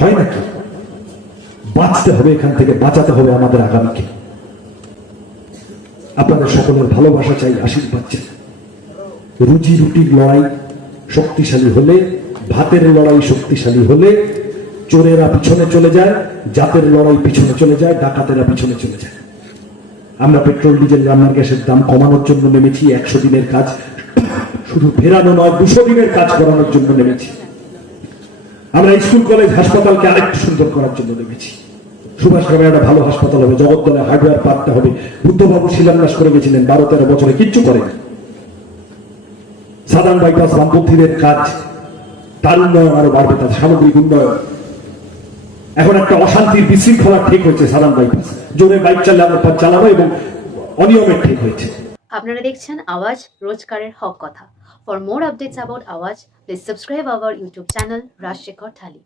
হয় নাকি? বাঁচতে হবে, এখান থেকে বাঁচাতে হবে আমাদের আগামীকে। আপনাদের সকলের ভালোবাসা চাই, আশীর্বাদ চাই। রুজি রুটির লড়াই শক্তিশালী হলে, ভাতের লড়াই শক্তিশালী হলে চোরেরা পিছনে চলে যায়, জাতের লড়াই পিছনে চলে যায়, ডাকাতেরা পিছনে চলে যায়। আমরা পেট্রোল ডিজেল রান্নার গ্যাসের দাম কমানোর জন্য নেমেছি, 100 দিনের কাজ, শুধু ফেরানো নয় 200 দিনের কাজ করানোর জন্য নেমেছি। আমরা স্কুল কলেজ হাসপাতালকে আরেকটু সুন্দর করার জন্য নেমেছি। সুভাষগ্রামে একটা ভালো হাসপাতাল হবে, জগদ্দলে হার্ডওয়্যার পার্কটা হবে। বুদ্ধবাবু শিলান্যাস করে গেছিলেন 12-13 বছরে, কিচ্ছু করেনি। সাধারণ বাইপাস বামপন্থীদের কাজ, তার উন্নয়ন আরো বাড়বে, তার সামগ্রিক উন্নয়ন। এখন একটা অশান্তির বিশৃঙ্খলা ঠিক হয়েছে সাধারণ বাইপাস, জোরে বাইক চালানো এবং অনিয়মের ঠিক হয়েছে। আপনারা দেখছেন আওয়াজ, রোজকারের হক কথা। ফর মোর আপডেটস অ্যাবাউট আওয়াজ, please subscribe our YouTube channel Rajshekhar thali.